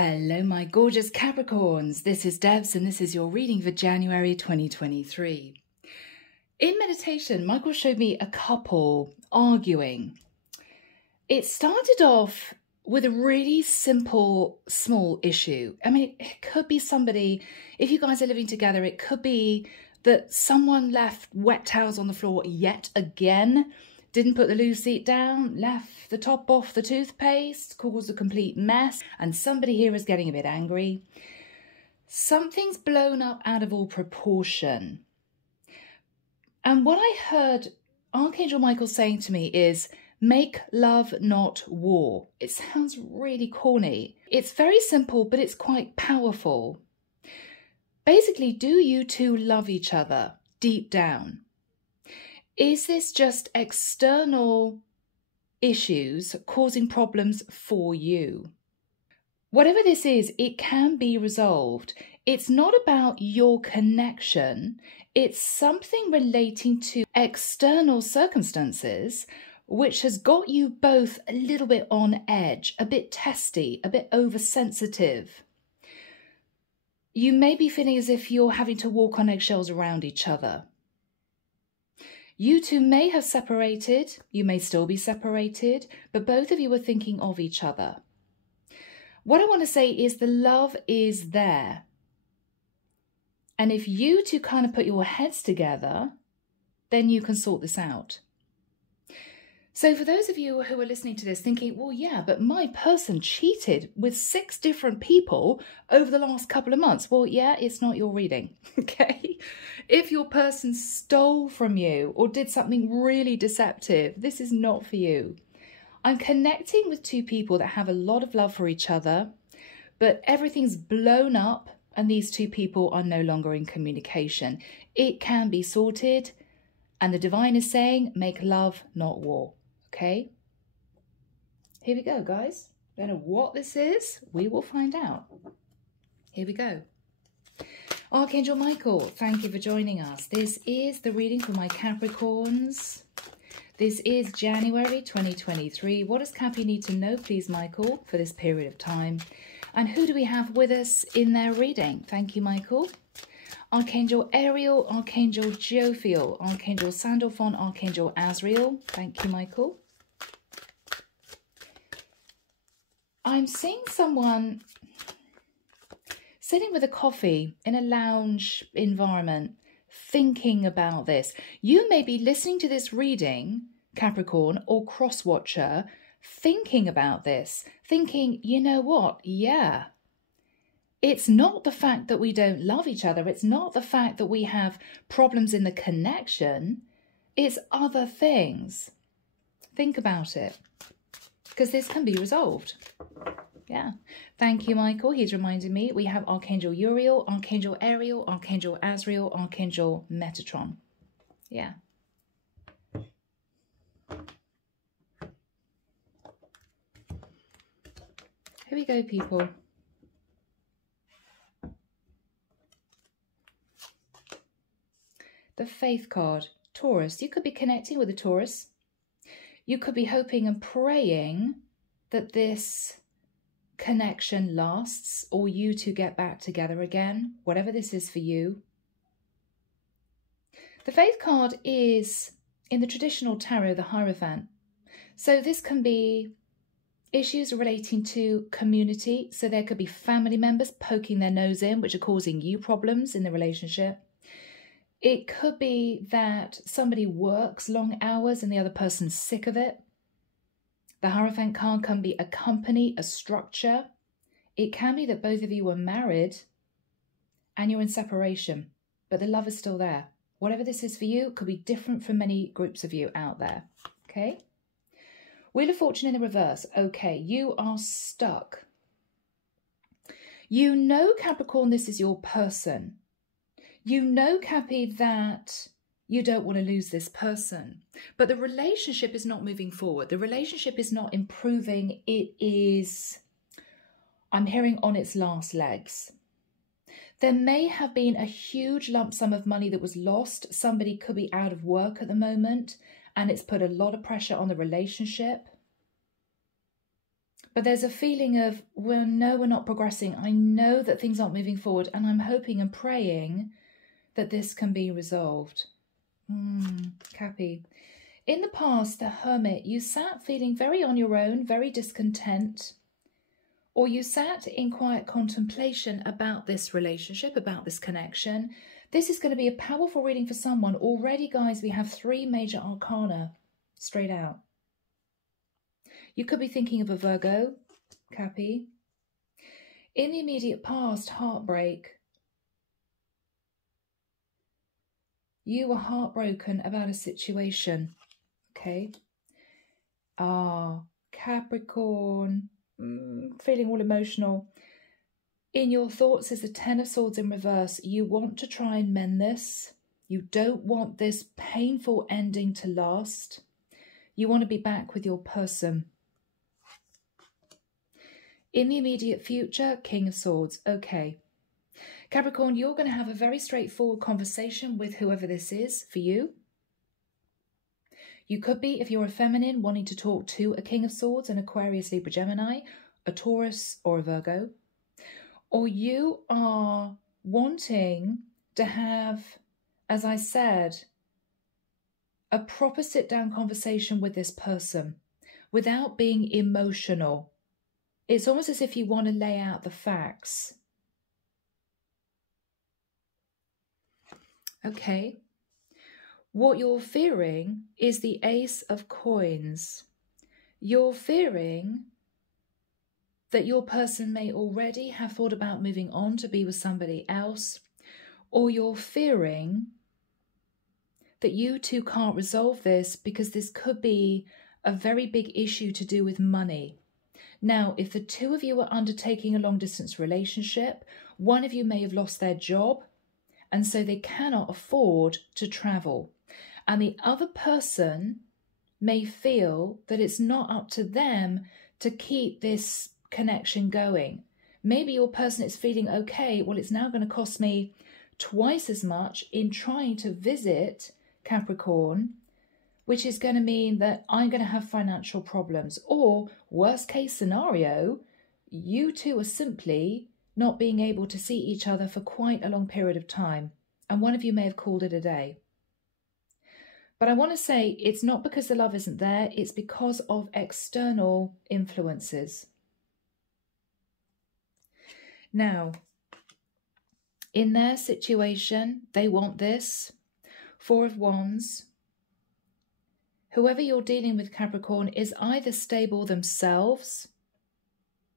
Hello, my gorgeous Capricorns. This is Debs, and this is your reading for January 2023. In meditation, Michael showed me a couple arguing. It started off with a really simple, small issue. I mean, it could be somebody, if you guys are living together, it could be that someone left wet towels on the floor yet again, didn't put the loo seat down, left the top off the toothpaste, caused a complete mess, and somebody here is getting a bit angry. Something's blown up out of all proportion. And what I heard Archangel Michael saying to me is, make love, not war. It sounds really corny. It's very simple, but it's quite powerful. Basically, do you two love each other deep down? Is this just external issues causing problems for you? Whatever this is, it can be resolved. It's not about your connection. It's something relating to external circumstances which has got you both a little bit on edge, a bit testy, a bit oversensitive. You may be feeling as if you're having to walk on eggshells around each other. You two may have separated, you may still be separated, but both of you are thinking of each other. What I want to say is the love is there. And if you two kind of put your heads together, then you can sort this out. So for those of you who are listening to this thinking, well, yeah, but my person cheated with 6 different people over the last couple of months. Well, yeah, it's not your reading, okay? If your person stole from you or did something really deceptive, this is not for you. I'm connecting with 2 people that have a lot of love for each other, but everything's blown up and these 2 people are no longer in communication. It can be sorted, and the divine is saying, make love, not war. Okay, here we go, guys. Don't know what this is. We will find out. Here we go. Archangel Michael, thank you for joining us. This is the reading for my Capricorns. This is January 2023. What does Cappy need to know, please, Michael, for this period of time? And who do we have with us in their reading? Thank you, Michael. Archangel Ariel, Archangel Jophiel, Archangel Sandalphon, Archangel Azrael. Thank you, Michael. I'm seeing someone sitting with a coffee in a lounge environment, thinking about this. You may be listening to this reading, Capricorn or cross-watcher, thinking about this, thinking, you know what, yeah. It's not the fact that we don't love each other. It's not the fact that we have problems in the connection. It's other things. Think about it, because this can be resolved. Yeah. Thank you, Michael. He's reminding me we have Archangel Uriel, Archangel Ariel, Archangel Azrael, Archangel Metatron. Yeah. Here we go, people. The Faith card, Taurus. You could be connecting with a Taurus. You could be hoping and praying that this connection lasts, or you two get back together again, whatever this is for you. The Faith card is, in the traditional tarot, the Hierophant. So this can be issues relating to community. So there could be family members poking their nose in, which are causing you problems in the relationship. It could be that somebody works long hours and the other person's sick of it. The Hierophant card can be a company, a structure. It can be that both of you were married and you're in separation, but the love is still there. Whatever this is for you could be different from many groups of you out there, okay? Wheel of Fortune in the reverse. Okay, you are stuck. You know, Capricorn, this is your person. You know, Cappy, that you don't want to lose this person, but the relationship is not moving forward. The relationship is not improving. It is, I'm hearing, on its last legs. There may have been a huge lump sum of money that was lost. Somebody could be out of work at the moment, and it's put a lot of pressure on the relationship. But there's a feeling of, well, no, we're not progressing. I know that things aren't moving forward, and I'm hoping and praying that this can be resolved. Cappy. In the past, the Hermit, you sat feeling very on your own, very discontent, or you sat in quiet contemplation about this relationship, about this connection. This is going to be a powerful reading for someone. Already, guys, we have 3 major arcana straight out. You could be thinking of a Virgo, Cappy. In the immediate past, heartbreak. You were heartbroken about a situation, okay? Capricorn, feeling all emotional. In your thoughts is the 10 of Swords in reverse. You want to try and mend this. You don't want this painful ending to last. You want to be back with your person. In the immediate future, King of Swords. Okay. Capricorn, you're going to have a very straightforward conversation with whoever this is for you. You could be, if you're a feminine, wanting to talk to a King of Swords, an Aquarius, Libra, Gemini, a Taurus or a Virgo. Or you are wanting to have, as I said, a proper sit-down conversation with this person without being emotional. It's almost as if you want to lay out the facts. Okay. What you're fearing is the Ace of Coins. You're fearing that your person may already have thought about moving on to be with somebody else, or you're fearing that you two can't resolve this because this could be a very big issue to do with money. Now, if the 2 of you are undertaking a long-distance relationship, one of you may have lost their job, and so they cannot afford to travel. And the other person may feel that it's not up to them to keep this connection going. Maybe your person is feeling, okay, well, it's now going to cost me twice as much in trying to visit Capricorn, which is going to mean that I'm going to have financial problems. Or, worst case scenario, you two are simply not being able to see each other for quite a long period of time. And one of you may have called it a day. But I want to say it's not because the love isn't there, it's because of external influences. Now, in their situation, they want this. 4 of Wands. Whoever you're dealing with, Capricorn, is either stable themselves.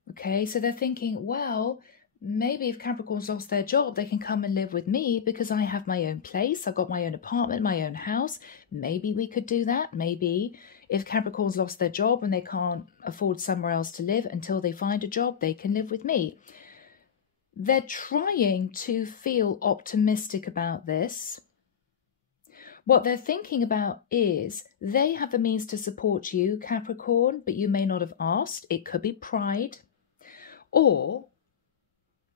Okay, so they're thinking, well, maybe if Capricorn's lost their job, they can come and live with me because I have my own place. I've got my own apartment, my own house. Maybe we could do that. Maybe if Capricorn's lost their job and they can't afford somewhere else to live until they find a job, they can live with me. They're trying to feel optimistic about this. What they're thinking about is they have the means to support you, Capricorn, but you may not have asked. It could be pride. Or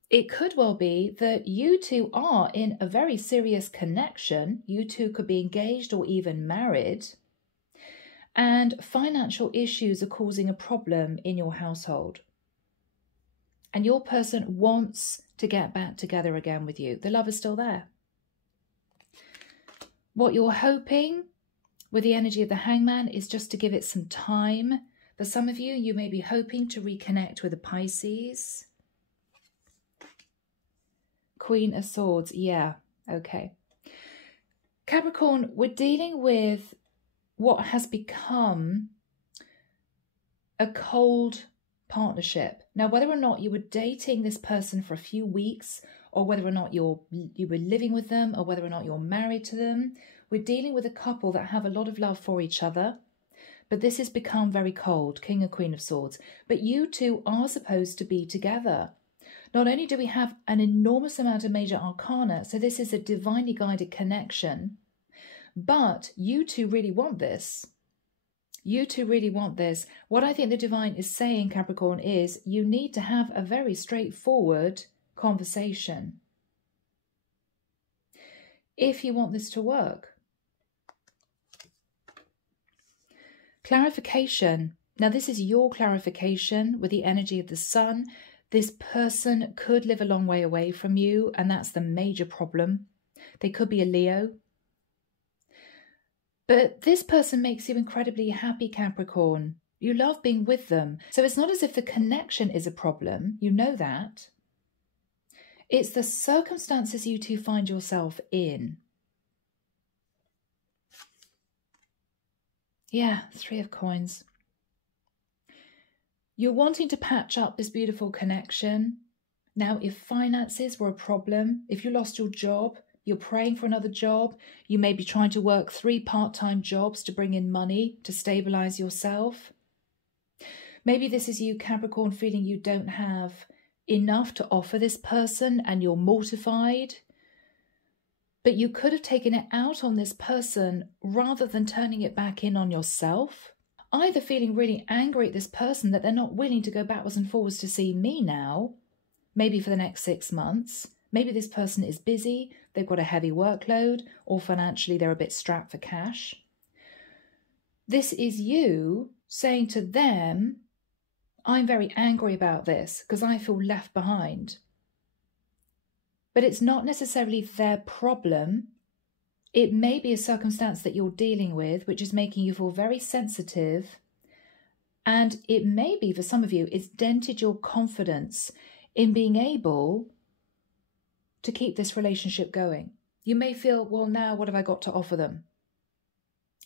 it could well be that you two are in a very serious connection. You two could be engaged or even married. And financial issues are causing a problem in your household. And your person wants to get back together again with you. The love is still there. What you're hoping with the energy of the Hangman is just to give it some time. For some of you, you may be hoping to reconnect with a Pisces. Queen of Swords, yeah, okay. Capricorn, we're dealing with what has become a cold partnership. Now, whether or not you were dating this person for a few weeks, or whether or not you were living with them, or whether or not you're married to them, we're dealing with a couple that have a lot of love for each other, but this has become very cold, King and Queen of Swords. But you two are supposed to be together. Not only do we have an enormous amount of major arcana, so this is a divinely guided connection, but you two really want this. You two really want this. What I think the divine is saying, Capricorn, is you need to have a very straightforward conversation if you want this to work. Clarification. Now, this is your clarification with the energy of the sun. This person could live a long way away from you, and that's the major problem. They could be a Leo. But this person makes you incredibly happy, Capricorn. You love being with them. So it's not as if the connection is a problem. You know that. It's the circumstances you two find yourself in. Yeah, 3 of coins. You're wanting to patch up this beautiful connection. Now, if finances were a problem, if you lost your job, you're praying for another job, you may be trying to work 3 part-time jobs to bring in money to stabilize yourself. Maybe this is you, Capricorn, feeling you don't have enough to offer this person and you're mortified. But you could have taken it out on this person rather than turning it back in on yourself. Either feeling really angry at this person that they're not willing to go backwards and forwards to see me now, maybe for the next 6 months. Maybe this person is busy, they've got a heavy workload, or financially they're a bit strapped for cash. This is you saying to them, I'm very angry about this because I feel left behind. But it's not necessarily their problem. It may be a circumstance that you're dealing with, which is making you feel very sensitive. And it may be, for some of you, it's dented your confidence in being able to keep this relationship going. You may feel, well, now what have I got to offer them?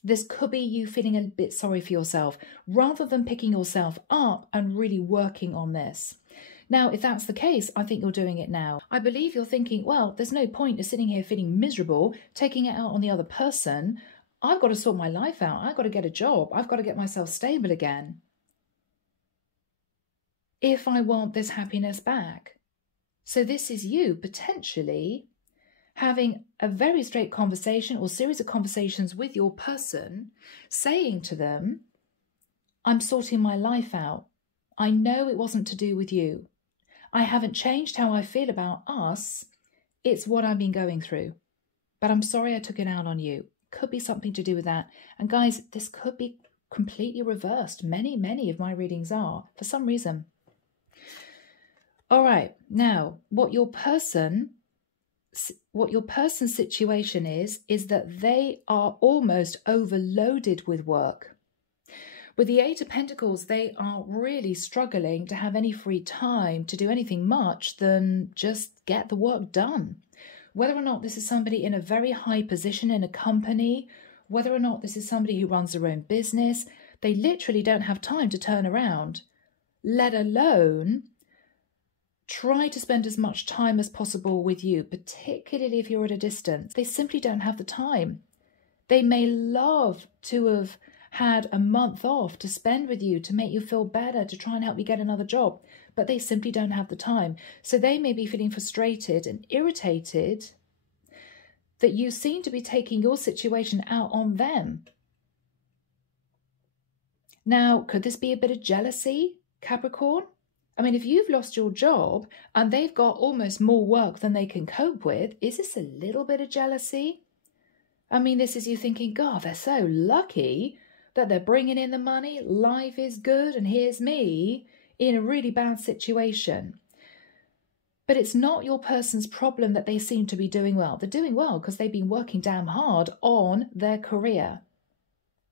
This could be you feeling a bit sorry for yourself, rather than picking yourself up and really working on this. Now, if that's the case, I think you're doing it now. I believe you're thinking, well, there's no point in sitting here feeling miserable, taking it out on the other person. I've got to sort my life out. I've got to get a job. I've got to get myself stable again if I want this happiness back. So this is you potentially having a very straight conversation or series of conversations with your person, saying to them, I'm sorting my life out. I know it wasn't to do with you. I haven't changed how I feel about us. It's what I've been going through. But I'm sorry I took it out on you. Could be something to do with that. And guys, this could be completely reversed. Many of my readings are, for some reason. All right, now what your person's situation is that they are almost overloaded with work. With the 8 of Pentacles, they are really struggling to have any free time to do anything much than just get the work done. Whether or not this is somebody in a very high position in a company, whether or not this is somebody who runs their own business, they literally don't have time to turn around, let alone try to spend as much time as possible with you, particularly if you're at a distance. They simply don't have the time. They may love to have had a month off to spend with you, to make you feel better, to try and help you get another job, but they simply don't have the time. So they may be feeling frustrated and irritated that you seem to be taking your situation out on them. Now, could this be a bit of jealousy, Capricorn? I mean, if you've lost your job and they've got almost more work than they can cope with, is this a little bit of jealousy? I mean, this is you thinking, God, they're so lucky that they're bringing in the money, life is good, and here's me in a really bad situation. But it's not your person's problem that they seem to be doing well. They're doing well because they've been working damn hard on their career.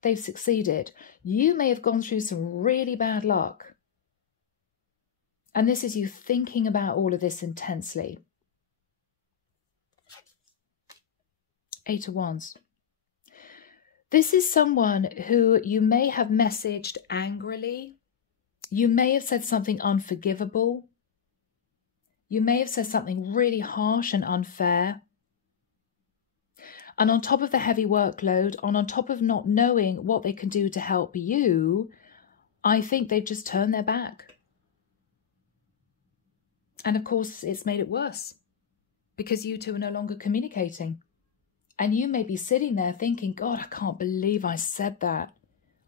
They've succeeded. You may have gone through some really bad luck. And this is you thinking about all of this intensely. 8 of Wands. This is someone who you may have messaged angrily. You may have said something unforgivable. You may have said something really harsh and unfair. And on top of the heavy workload, on top of not knowing what they can do to help you, I think they've just turned their back. And of course, it's made it worse because you two are no longer communicating. And you may be sitting there thinking, God, I can't believe I said that.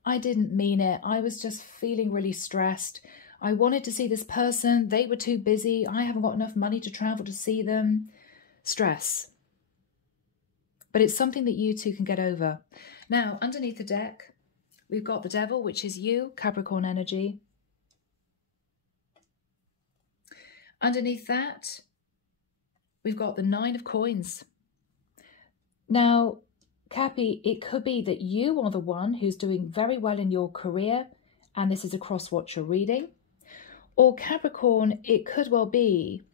I didn't mean it. I was just feeling really stressed. I wanted to see this person. They were too busy. I haven't got enough money to travel to see them. Stress. But it's something that you two can get over. Now, underneath the deck, We've got the Devil, which is you, Capricorn energy. Underneath that, we've got the Nine of Coins. Now, Cappy, it could be that you are the one who's doing very well in your career, and this is across what you're reading. Or Capricorn, it could well be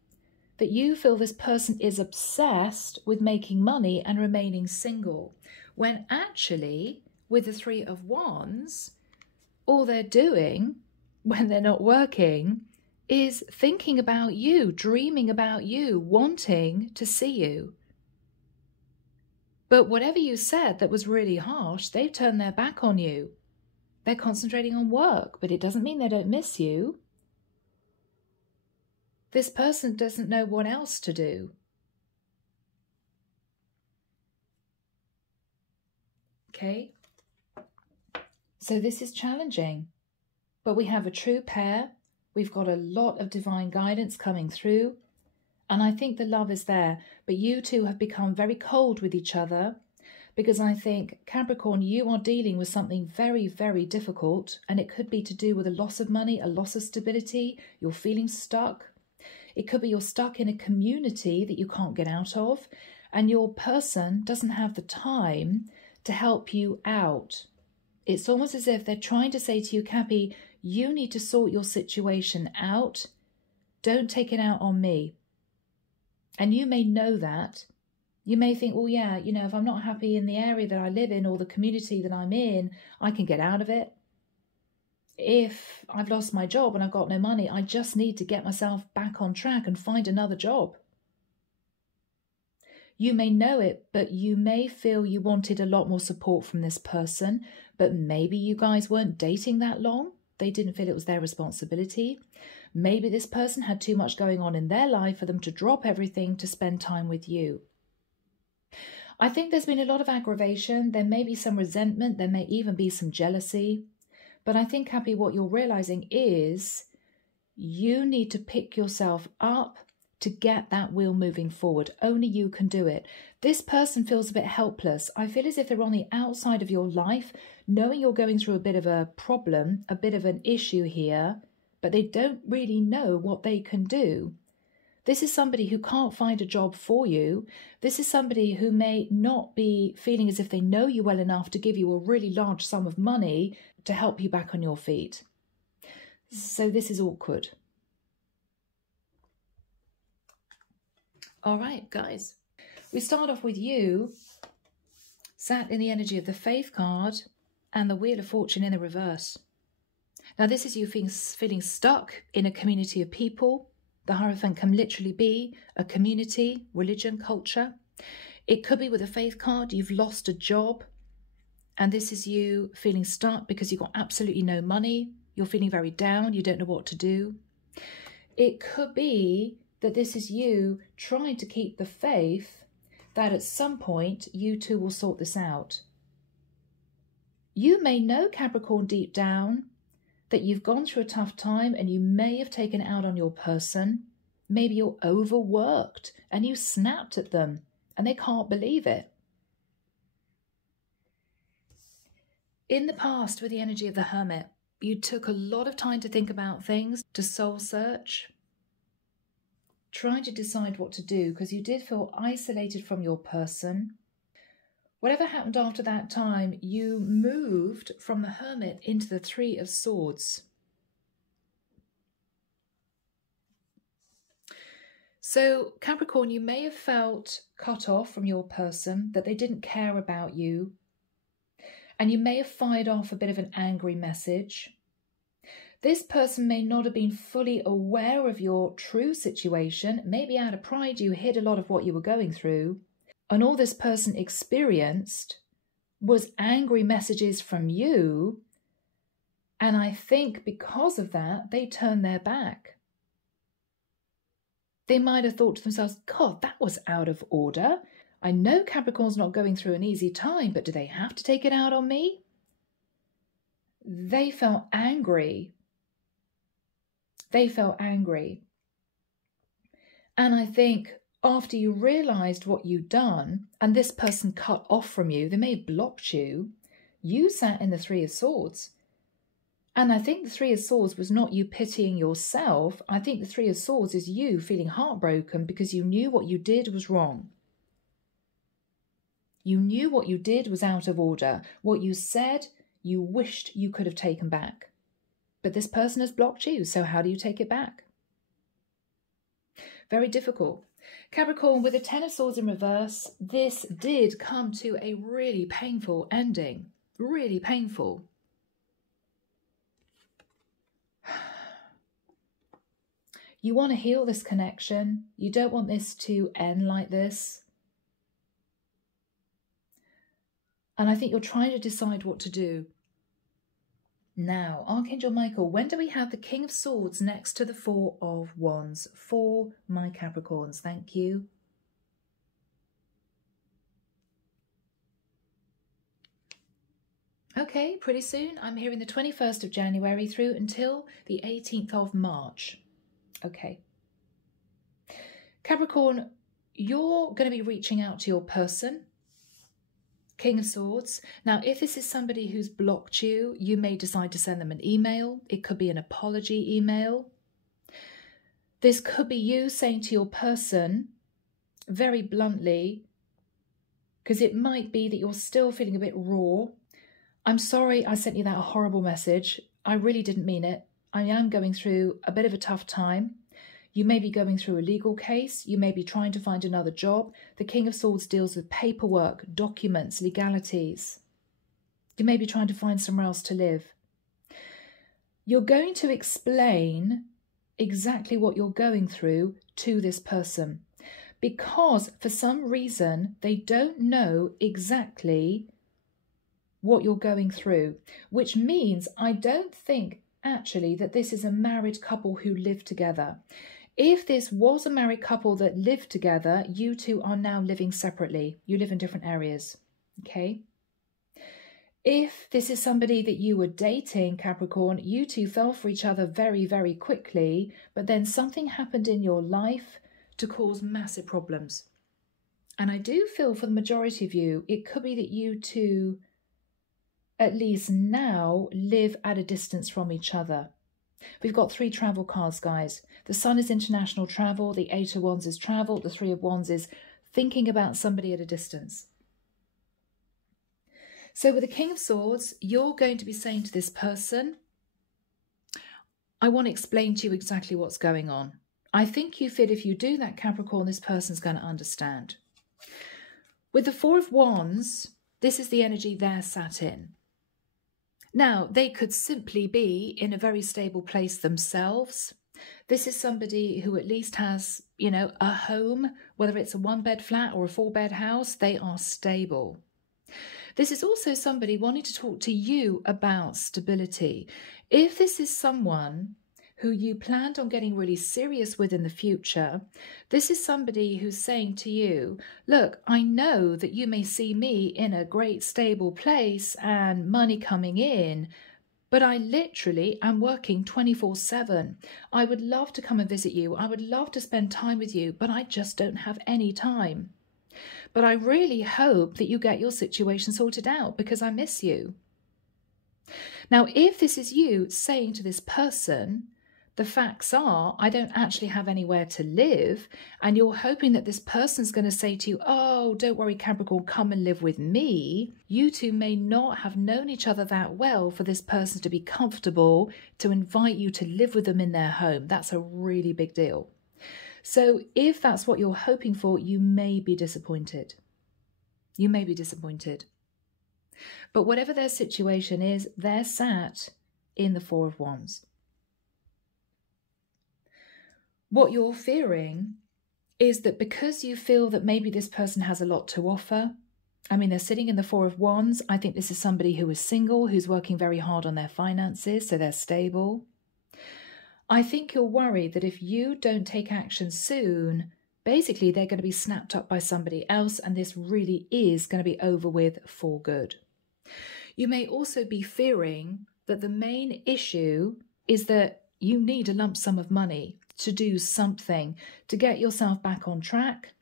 that you feel this person is obsessed with making money and remaining single, when actually, with the Three of Wands, all they're doing when they're not working is thinking about you, dreaming about you, wanting to see you. But whatever you said that was really harsh, they've turned their back on you. They're concentrating on work, but it doesn't mean they don't miss you. This person doesn't know what else to do. Okay? So this is challenging. But we have a true pair. We've got a lot of divine guidance coming through. And I think the love is there. But you two have become very cold with each other. Because I think, Capricorn, you are dealing with something very, very difficult. And it could be to do with a loss of money, a loss of stability. You're feeling stuck. It could be you're stuck in a community that you can't get out of. And your person doesn't have the time to help you out. It's almost as if they're trying to say to you, Cappy, you need to sort your situation out. Don't take it out on me. And you may know that. You may think, well, yeah, you know, if I'm not happy in the area that I live in or the community that I'm in, I can get out of it. If I've lost my job and I've got no money, I just need to get myself back on track and find another job. You may know it, but you may feel you wanted a lot more support from this person, but maybe you guys weren't dating that long. They didn't feel it was their responsibility. Maybe this person had too much going on in their life for them to drop everything to spend time with you. I think there's been a lot of aggravation. There may be some resentment. There may even be some jealousy. But I think, Cappy, what you're realizing is you need to pick yourself up to get that wheel moving forward. Only you can do it. This person feels a bit helpless. I feel as if they're on the outside of your life, knowing you're going through a bit of a problem, a bit of an issue here, but they don't really know what they can do. This is somebody who can't find a job for you. This is somebody who may not be feeling as if they know you well enough to give you a really large sum of money to help you back on your feet. So this is awkward. All right, guys. We start off with you, sat in the energy of the Faith card and the Wheel of Fortune in the reverse. Now, this is you feeling stuck in a community of people. The Hierophant can literally be a community, religion, culture. It could be with a Faith card, you've lost a job, and this is you feeling stuck because you've got absolutely no money. You're feeling very down. You don't know what to do. It could be that this is you trying to keep the faith that at some point you two will sort this out. You may know, Capricorn, deep down that you've gone through a tough time and you may have taken it out on your person. Maybe you're overworked and you snapped at them and they can't believe it. In the past, with the energy of the Hermit, you took a lot of time to think about things, to soul search, trying to decide what to do because you did feel isolated from your person. Whatever happened after that time, you moved from the Hermit into the Three of Swords. So, Capricorn, you may have felt cut off from your person, that they didn't care about you, and you may have fired off a bit of an angry message. This person may not have been fully aware of your true situation. Maybe out of pride you hid a lot of what you were going through. And all this person experienced was angry messages from you. And I think because of that, they turned their back. They might have thought to themselves, God, that was out of order. I know Capricorn's not going through an easy time, but do they have to take it out on me? They felt angry. They felt angry. And I think after you realised what you'd done, and this person cut off from you, they may have blocked you, you sat in the Three of Swords. And I think the Three of Swords was not you pitying yourself. I think the Three of Swords is you feeling heartbroken because you knew what you did was wrong. You knew what you did was out of order. What you said, you wished you could have taken back. But this person has blocked you, so how do you take it back? Very difficult. Capricorn, with the Ten of Swords in reverse, this did come to a really painful ending. Really painful. You want to heal this connection. You don't want this to end like this. And I think you're trying to decide what to do. Now, Archangel Michael, when do we have the King of Swords next to the Four of Wands? For my Capricorns, thank you. Okay, pretty soon. I'm hearing the 21st of January through until the 18th of March. Okay. Capricorn, you're going to be reaching out to your person. King of Swords. Now, if this is somebody who's blocked you, you may decide to send them an email. It could be an apology email. This could be you saying to your person, very bluntly, because it might be that you're still feeling a bit raw. I'm sorry I sent you that horrible message. I really didn't mean it. I am going through a bit of a tough time. You may be going through a legal case. You may be trying to find another job. The King of Swords deals with paperwork, documents, legalities. You may be trying to find somewhere else to live. You're going to explain exactly what you're going through to this person because for some reason they don't know exactly what you're going through, which means I don't think actually that this is a married couple who live together. If this was a married couple that lived together, you two are now living separately. You live in different areas, okay? If this is somebody that you were dating, Capricorn, you two fell for each other very, very quickly, but then something happened in your life to cause massive problems. And I do feel for the majority of you, it could be that you two, at least now, live at a distance from each other. We've got 3 travel cards, guys. The Sun is international travel. The 8 of Wands is travel. The 3 of Wands is thinking about somebody at a distance. So with the King of Swords, you're going to be saying to this person, I want to explain to you exactly what's going on. I think you feel if you do that, Capricorn, this person's going to understand. With the 4 of Wands, this is the energy they're sat in. Now, they could simply be in a very stable place themselves. This is somebody who at least has, you know, a home, whether it's a 1-bed flat or a 4-bed house, they are stable. This is also somebody wanting to talk to you about stability. If this is someone who you planned on getting really serious with in the future, this is somebody who's saying to you, look, I know that you may see me in a great stable place and money coming in, but I literally am working 24/7. I would love to come and visit you. I would love to spend time with you, but I just don't have any time. But I really hope that you get your situation sorted out because I miss you. Now, if this is you saying to this person, the facts are, I don't actually have anywhere to live, and you're hoping that this person's going to say to you, oh, don't worry, Capricorn, come and live with me. You two may not have known each other that well for this person to be comfortable to invite you to live with them in their home. That's a really big deal. So if that's what you're hoping for, you may be disappointed. You may be disappointed. But whatever their situation is, they're sat in the 4 of Wands. What you're fearing is that because you feel that maybe this person has a lot to offer, I mean, they're sitting in the 4 of Wands. I think this is somebody who is single, who's working very hard on their finances, so they're stable. I think you're worried that if you don't take action soon, basically they're going to be snapped up by somebody else, and this really is going to be over with for good. You may also be fearing that the main issue is that you need a lump sum of money to do something, to get yourself back on track,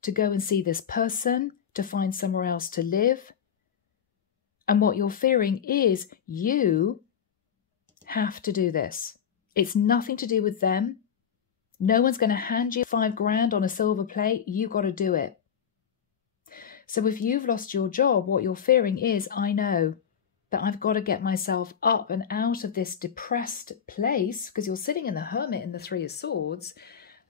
to go and see this person, to find somewhere else to live. And what you're fearing is you have to do this. It's nothing to do with them. No one's going to hand you $5,000 on a silver plate. You got to do it. So if you've lost your job, what you're fearing is, I know that I've got to get myself up and out of this depressed place, because you're sitting in the Hermit in the Three of Swords,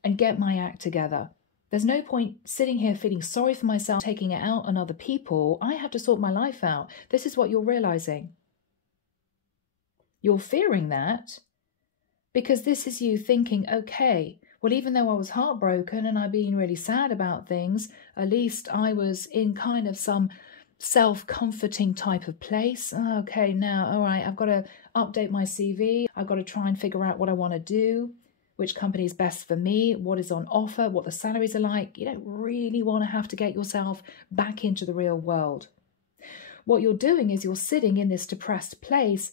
and get my act together. There's no point sitting here feeling sorry for myself, taking it out on other people. I have to sort my life out. This is what you're realizing. You're fearing that because this is you thinking, okay, well, even though I was heartbroken and I've been really sad about things, at least I was in kind of some self-comforting type of place. Okay, now, all right, I've got to update my CV. I've got to try and figure out what I want to do, which company is best for me, what is on offer, what the salaries are like. You don't really want to have to get yourself back into the real world. What you're doing is you're sitting in this depressed place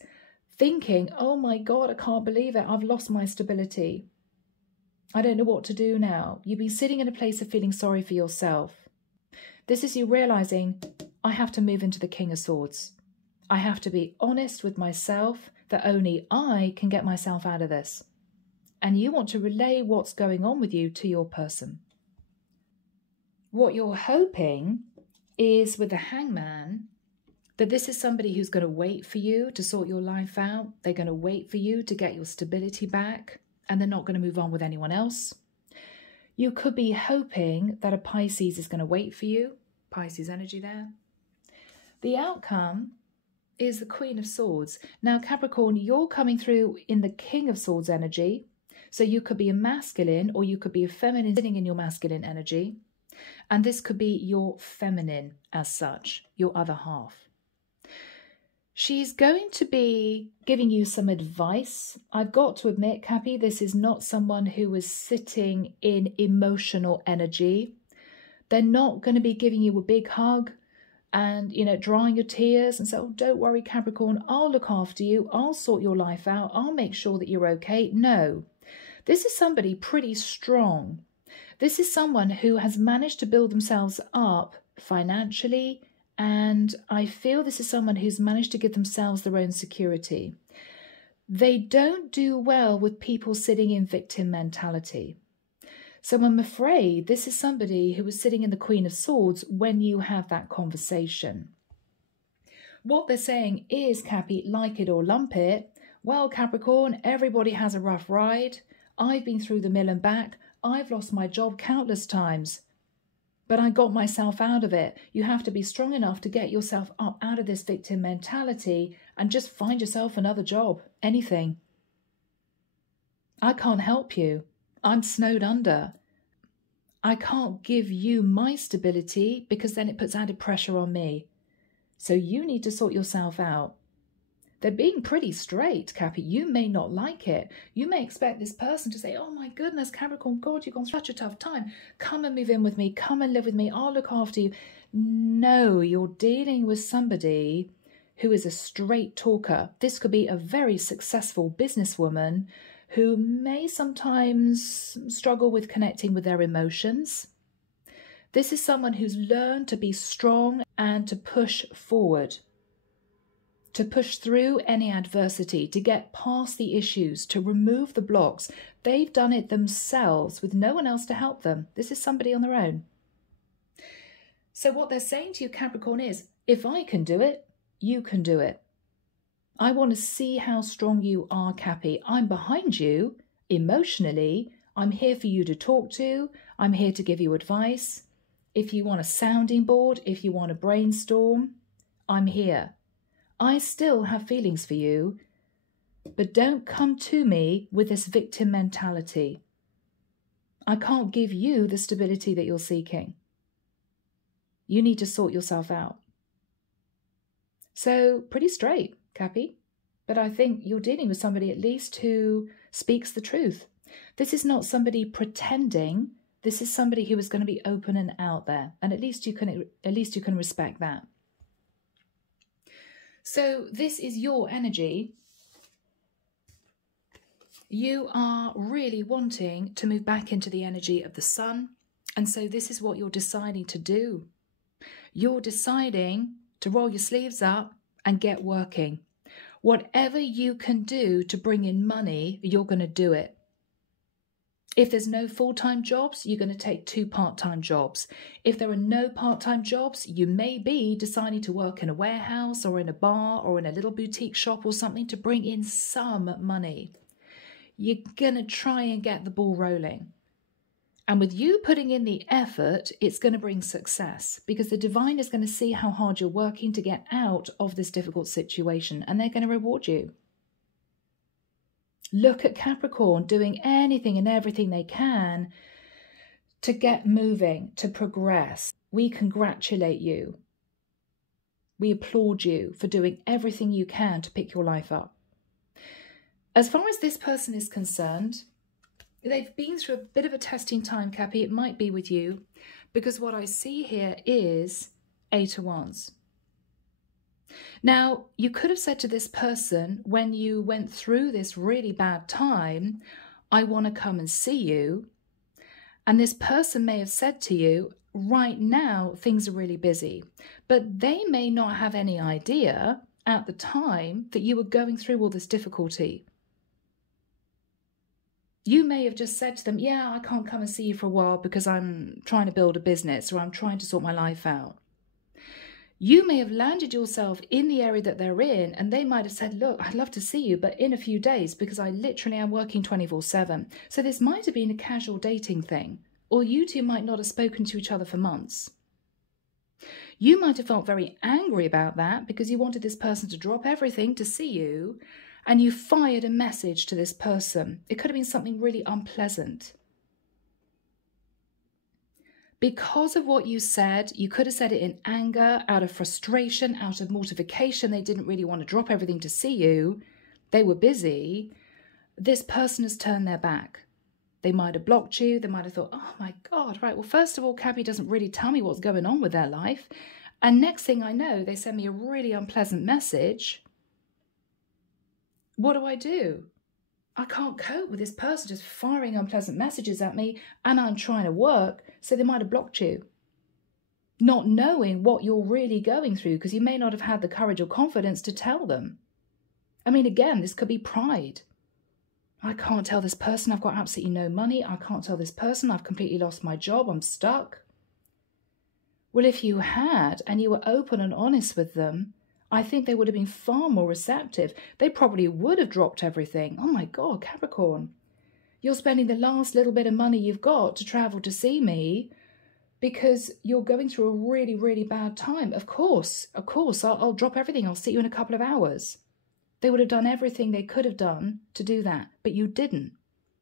thinking, oh my God, I can't believe it. I've lost my stability. I don't know what to do now. You've been sitting in a place of feeling sorry for yourself. This is you realizing, I have to move into the King of Swords. I have to be honest with myself that only I can get myself out of this. And you want to relay what's going on with you to your person. What you're hoping is with the Hangman, that this is somebody who's going to wait for you to sort your life out. They're going to wait for you to get your stability back, and they're not going to move on with anyone else. You could be hoping that a Pisces is going to wait for you. Pisces energy there. The outcome is the Queen of Swords. Now, Capricorn, you're coming through in the King of Swords energy. So you could be a masculine or you could be a feminine sitting in your masculine energy. And this could be your feminine as such, your other half. She's going to be giving you some advice. I've got to admit, Cappy, this is not someone who is sitting in emotional energy. They're not going to be giving you a big hug and, you know, drying your tears and say, oh, don't worry, Capricorn, I'll look after you. I'll sort your life out. I'll make sure that you're okay. No, this is somebody pretty strong. This is someone who has managed to build themselves up financially, and I feel this is someone who's managed to give themselves their own security. They don't do well with people sitting in victim mentality. So I'm afraid this is somebody who is sitting in the Queen of Swords when you have that conversation. What they're saying is, Cappy, like it or lump it. Well, Capricorn, everybody has a rough ride. I've been through the mill and back. I've lost my job countless times. But I got myself out of it. You have to be strong enough to get yourself up out of this victim mentality and just find yourself another job, anything. I can't help you. I'm snowed under. I can't give you my stability because then it puts added pressure on me. So you need to sort yourself out. They're being pretty straight, Cappy. You may not like it. You may expect this person to say, oh my goodness, Capricorn, God, you've gone through such a tough time. Come and move in with me. Come and live with me. I'll look after you. No, you're dealing with somebody who is a straight talker. This could be a very successful businesswoman who may sometimes struggle with connecting with their emotions. This is someone who's learned to be strong and to push forward, to push through any adversity, to get past the issues, to remove the blocks. They've done it themselves with no one else to help them. This is somebody on their own. So what they're saying to you, Capricorn, is, if I can do it, you can do it. I want to see how strong you are, Cappy. I'm behind you emotionally. I'm here for you to talk to. I'm here to give you advice. If you want a sounding board, if you want to brainstorm, I'm here. I still have feelings for you, but don't come to me with this victim mentality. I can't give you the stability that you're seeking. You need to sort yourself out. So pretty straight, Cappy, but I think you're dealing with somebody at least who speaks the truth. This is not somebody pretending. This is somebody who is going to be open and out there, and at least you can respect that. So this is your energy. You are really wanting to move back into the energy of the sun. And so this is what you're deciding to do. You're deciding to roll your sleeves up and get working. Whatever you can do to bring in money, you're going to do it. If there's no full-time jobs, you're going to take 2 part-time jobs. If there are no part-time jobs, you may be deciding to work in a warehouse or in a bar or in a little boutique shop or something to bring in some money. You're going to try and get the ball rolling. And with you putting in the effort, it's going to bring success, because the divine is going to see how hard you're working to get out of this difficult situation, and they're going to reward you. Look at Capricorn doing anything and everything they can to get moving, to progress. We congratulate you. We applaud you for doing everything you can to pick your life up. As far as this person is concerned, they've been through a bit of a testing time, Cappy. It might be with you, because what I see here is 8 of Wands. Now, you could have said to this person when you went through this really bad time, I want to come and see you. And this person may have said to you, right now, things are really busy. But they may not have any idea at the time that you were going through all this difficulty. You may have just said to them, yeah, I can't come and see you for a while because I'm trying to build a business or I'm trying to sort my life out. You may have landed yourself in the area that they're in, and they might have said, look, I'd love to see you, but in a few days, because I literally am working 24/7. So this might have been a casual dating thing, or you two might not have spoken to each other for months. You might have felt very angry about that because you wanted this person to drop everything to see you, and you fired a message to this person. It could have been something really unpleasant. Because of what you said, you could have said it in anger, out of frustration, out of mortification. They didn't really want to drop everything to see you. They were busy. This person has turned their back. They might have blocked you. They might have thought, oh my God, right. Well, first of all, Cappy doesn't really tell me what's going on with their life. And next thing I know, they send me a really unpleasant message. What do? I can't cope with this person just firing unpleasant messages at me, and I'm trying to work, so they might have blocked you. Not knowing what you're really going through, because you may not have had the courage or confidence to tell them. I mean, again, this could be pride. I can't tell this person I've got absolutely no money. I can't tell this person I've completely lost my job. I'm stuck. Well, if you had, and you were open and honest with them, I think they would have been far more receptive. They probably would have dropped everything. Oh my God, Capricorn, you're spending the last little bit of money you've got to travel to see me because you're going through a really, really bad time. Of course, I'll drop everything. I'll see you in a couple of hours. They would have done everything they could have done to do that, but you didn't.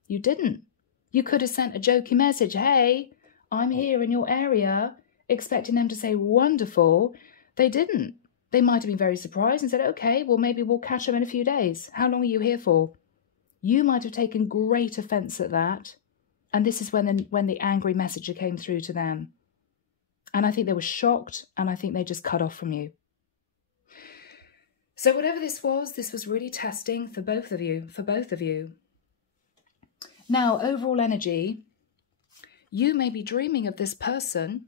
You didn't. You could have sent a jokey message. Hey, I'm here in your area, expecting them to say wonderful. They didn't. They might have been very surprised and said, okay, well, maybe we'll catch them in a few days. How long are you here for? You might have taken great offence at that. And this is when the angry messenger came through to them. And I think they were shocked, and I think they just cut off from you. So whatever this was really testing for both of you, Now, overall energy, you may be dreaming of this person,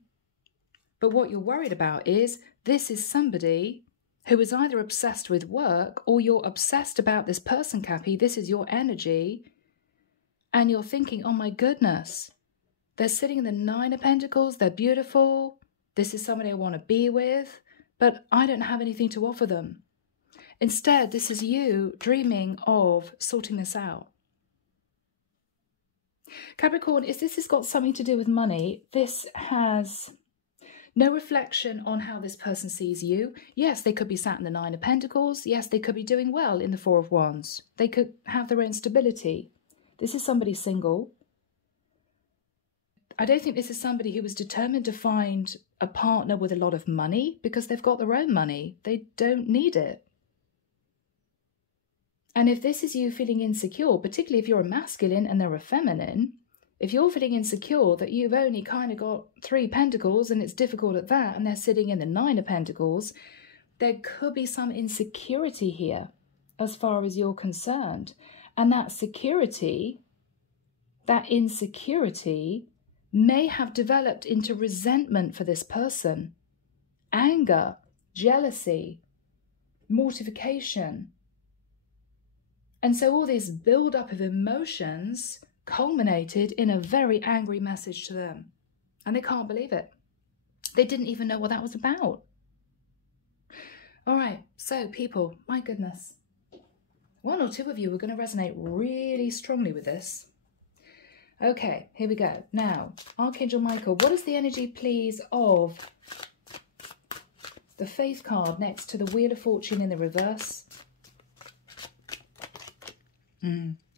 but what you're worried about is this is somebody who is either obsessed with work, or you're obsessed about this person, Cappy. This is your energy. And you're thinking, oh my goodness, they're sitting in the 9 of Pentacles. They're beautiful. This is somebody I want to be with, but I don't have anything to offer them. Instead, this is you dreaming of sorting this out. Capricorn, if this has got something to do with money, this has no reflection on how this person sees you. Yes, they could be sat in the 9 of Pentacles. Yes, they could be doing well in the 4 of Wands. They could have their own stability. This is somebody single. I don't think this is somebody who was determined to find a partner with a lot of money because they've got their own money. They don't need it. And if this is you feeling insecure, particularly if you're a masculine and they're a feminine, if you're feeling insecure that you've only kind of got 3 pentacles and it's difficult at that, and they're sitting in the 9 of Pentacles, there could be some insecurity here as far as you're concerned. And that insecurity may have developed into resentment for this person, anger, jealousy. mortification. And so all this build-up of emotions culminated in a very angry message to them. And they can't believe it. They didn't even know what that was about. All right, so people, my goodness. One or two of you are going to resonate really strongly with this. Okay, here we go. Now, Archangel Michael, what is the energy, please, of the Faith card next to the Wheel of Fortune in the reverse?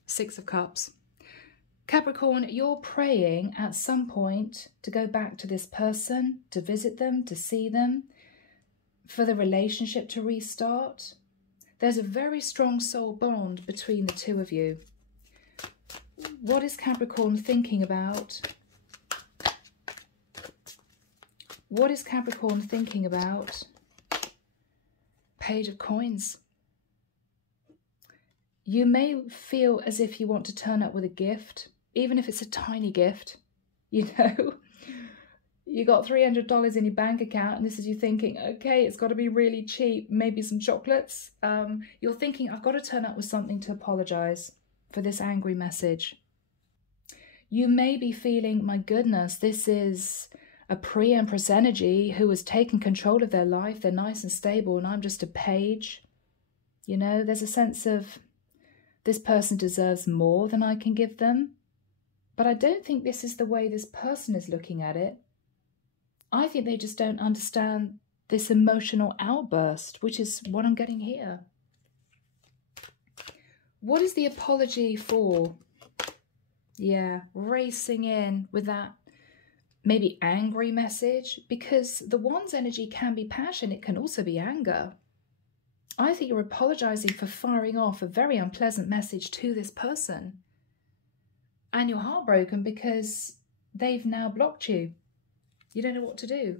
Six of Cups. Capricorn, you're praying at some point to go back to this person, to visit them, to see them, for the relationship to restart. There's a very strong soul bond between the two of you. What is Capricorn thinking about? What is Capricorn thinking about? Page of Coins. You may feel as if you want to turn up with a gift, even if it's a tiny gift. You know, you got $300 in your bank account and this is you thinking, okay, it's got to be really cheap, maybe some chocolates. You're thinking, I've got to turn up with something to apologize for this angry message. You may be feeling, my goodness, this is a pre-empress energy who has taken control of their life. They're nice and stable and I'm just a page. You know, there's a sense of this person deserves more than I can give them. But I don't think this is the way this person is looking at it. I think they just don't understand this emotional outburst, which is what I'm getting here. What is the apology for? Yeah, racing in with that maybe angry message, because the Wand's energy can be passion. It can also be anger. I think you're apologizing for firing off a very unpleasant message to this person. And you're heartbroken because they've now blocked you. You don't know what to do.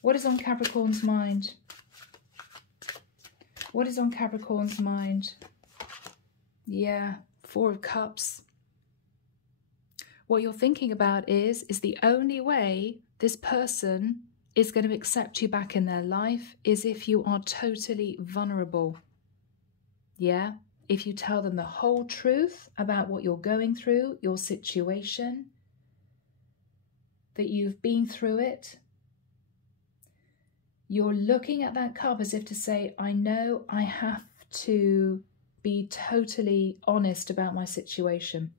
What is on Capricorn's mind? What is on Capricorn's mind? Yeah, Four of Cups. What you're thinking about is the only way this person is going to accept you back in their life is if you are totally vulnerable. Yeah? If you tell them the whole truth about what you're going through, your situation, that you've been through it, you're looking at that cup as if to say, I know I have to be totally honest about my situation,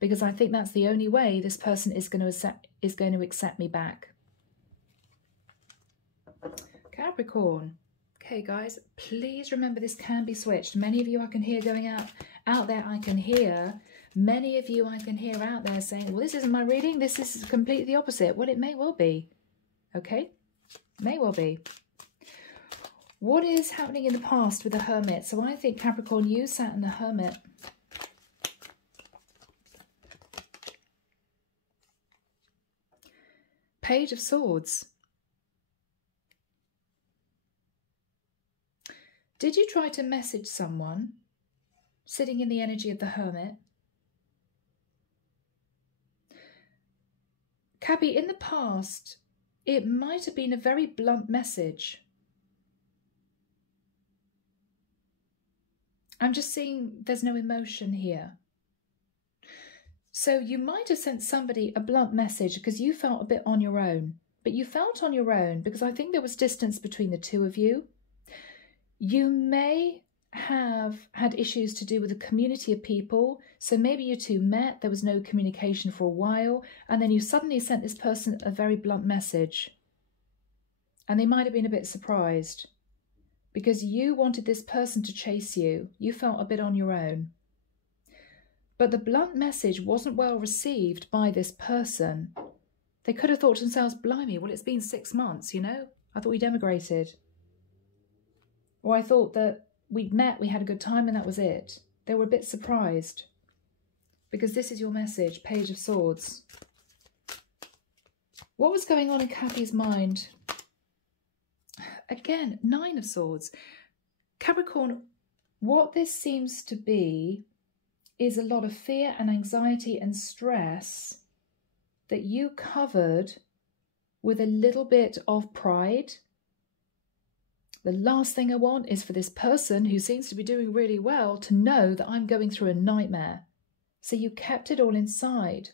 because I think that's the only way this person is going to accept me back. Capricorn. Okay, guys, please remember this can be switched. Many of you I can hear going out there. I can hear many of you I can hear out there saying, well, this isn't my reading. This is completely the opposite. Well, it may well be. Okay, may well be. What is happening in the past with the Hermit? So I think, Capricorn, you sat in the Hermit. Page of Swords. Did you try to message someone sitting in the energy of the Hermit? Cappy, in the past, it might have been a very blunt message. I'm just seeing there's no emotion here. So you might have sent somebody a blunt message because you felt a bit on your own. But you felt on your own because I think there was distance between the two of you. You may have had issues to do with a community of people. So maybe you two met, there was no communication for a while, and then you suddenly sent this person a very blunt message. And they might have been a bit surprised because you wanted this person to chase you. You felt a bit on your own. But the blunt message wasn't well received by this person. They could have thought to themselves, blimey, well, it's been 6 months, you know? I thought we'd emigrated. Or I thought that we'd met, we had a good time, and that was it. They were a bit surprised. Because this is your message, Page of Swords. What was going on in Cappy's mind? Again, Nine of Swords. Capricorn, what this seems to be is a lot of fear and anxiety and stress that you covered with a little bit of pride. The last thing I want is for this person who seems to be doing really well to know that I'm going through a nightmare. So you kept it all inside.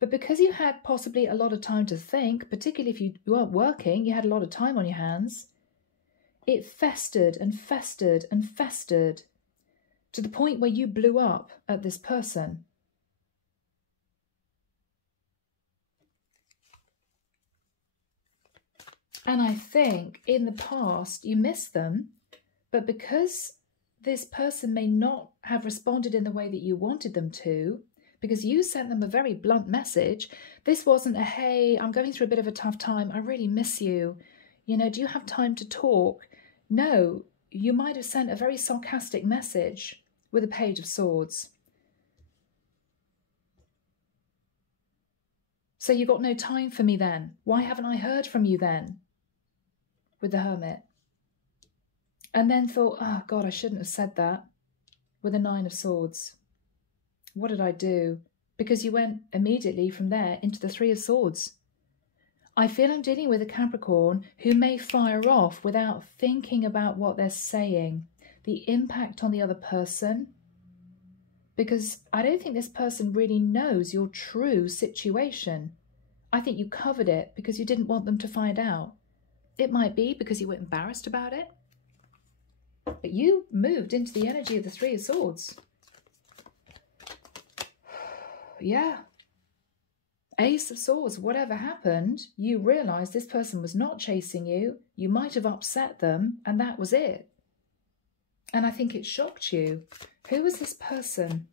But because you had possibly a lot of time to think, particularly if you weren't working, you had a lot of time on your hands, it festered and festered and festered to the point where you blew up at this person. And I think in the past you missed them, but because this person may not have responded in the way that you wanted them to, because you sent them a very blunt message, this wasn't a, hey, I'm going through a bit of a tough time, I really miss you. You know, do you have time to talk? No, you might have sent a very sarcastic message with a Page of Swords. So you got no time for me then. Why haven't I heard from you then? With the Hermit. And then thought, oh God, I shouldn't have said that. With the Nine of Swords. What did I do? Because you went immediately from there into the Three of Swords. I feel I'm dealing with a Capricorn who may fire off without thinking about what they're saying. The impact on the other person. Because I don't think this person really knows your true situation. I think you covered it because you didn't want them to find out. It might be because you were embarrassed about it. But you moved into the energy of the Three of Swords. Yeah. Ace of Swords, whatever happened, you realised this person was not chasing you. You might have upset them, and that was it. And I think it shocked you. Who was this person?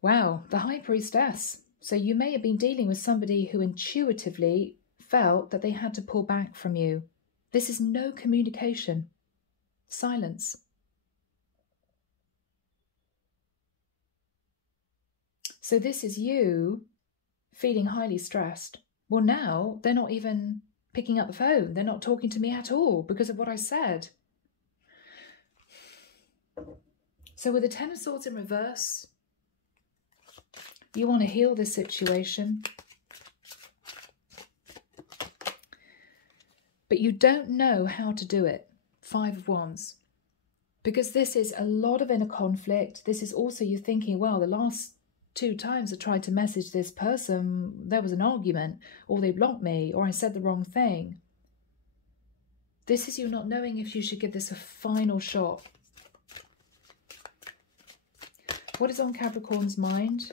Wow, the High Priestess. So you may have been dealing with somebody who intuitively felt that they had to pull back from you. This is no communication. Silence. So this is you feeling highly stressed. Well, now they're not even picking up the phone. They're not talking to me at all because of what I said. So with the Ten of Swords in reverse, you want to heal this situation. But you don't know how to do it. Five of Wands. Because this is a lot of inner conflict. This is also you thinking, well, the last 2 times I tried to message this person, there was an argument, or they blocked me, or I said the wrong thing. This is you not knowing if you should give this a final shot. What is on Capricorn's mind?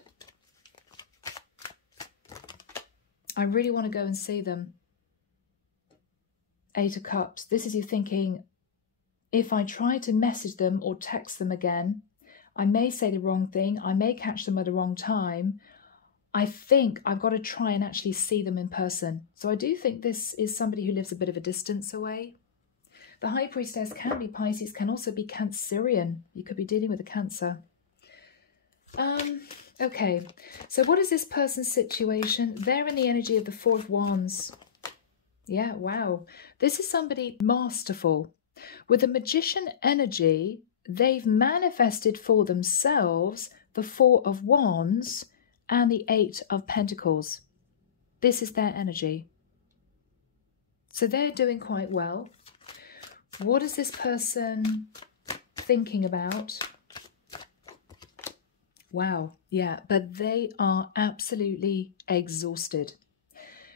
I really want to go and see them. Eight of Cups. This is you thinking, if I try to message them or text them again, I may say the wrong thing. I may catch them at the wrong time. I think I've got to try and actually see them in person. So I do think this is somebody who lives a bit of a distance away. The High Priestess can be Pisces, can also be Cancerian. You could be dealing with a Cancer. Okay, so what is this person's situation? They're in the energy of the Four of Wands. Yeah, wow. This is somebody masterful. With the Magician energy, they've manifested for themselves the Four of Wands and the Eight of Pentacles. This is their energy. So they're doing quite well. What is this person thinking about? Wow, yeah, but they are absolutely exhausted.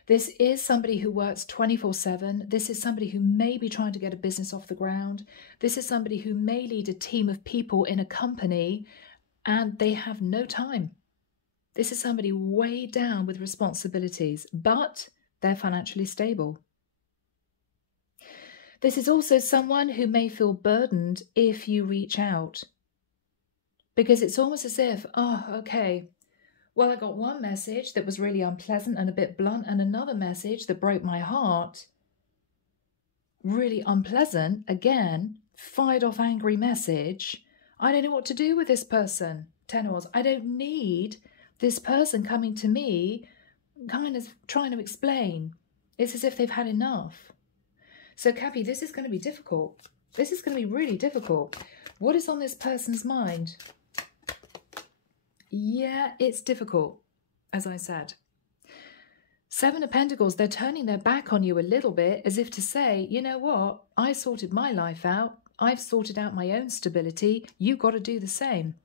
This is somebody who works 24/7. This is somebody who may be trying to get a business off the ground. This is somebody who may lead a team of people in a company and they have no time. This is somebody way down with responsibilities, but they're financially stable. This is also someone who may feel burdened if you reach out. Because it's almost as if, oh, okay, well, I got one message that was really unpleasant and a bit blunt, and another message that broke my heart. Really unpleasant, again, fired off angry message. I don't know what to do with this person. Ten of Wands. I don't need this person coming to me, kind of trying to explain. It's as if they've had enough. So, Cappy, this is going to be difficult. This is going to be really difficult. What is on this person's mind? Yeah, it's difficult, as I said. Seven of Pentacles, they're turning their back on you a little bit, as if to say, you know what, I sorted my life out. I've sorted out my own stability. You've got to do the same.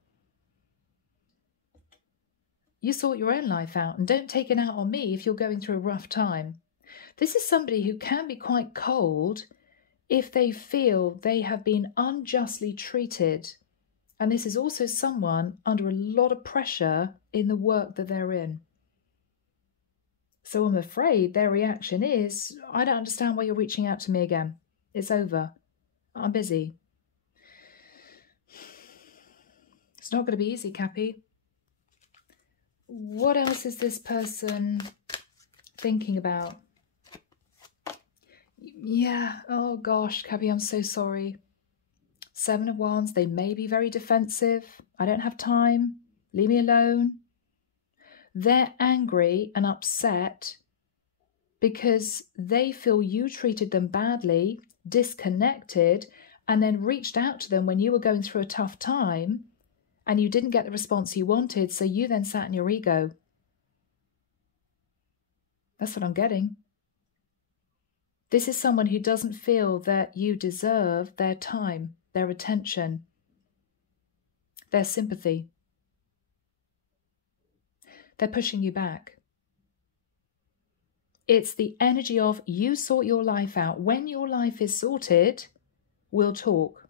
You sort your own life out and don't take it out on me if you're going through a rough time. This is somebody who can be quite cold if they feel they have been unjustly treated. And this is also someone under a lot of pressure in the work that they're in. So I'm afraid their reaction is, I don't understand why you're reaching out to me again. It's over. I'm busy. It's not going to be easy, Cappy. What else is this person thinking about? Yeah, oh gosh, Cappy, I'm so sorry. Seven of Wands, they may be very defensive. I don't have time. Leave me alone. They're angry and upset because they feel you treated them badly, disconnected, and then reached out to them when you were going through a tough time and you didn't get the response you wanted, so you then sat in your ego. That's what I'm getting. This is someone who doesn't feel that you deserve their time, their attention, their sympathy. They're pushing you back. It's the energy of you sort your life out. When your life is sorted, we'll talk.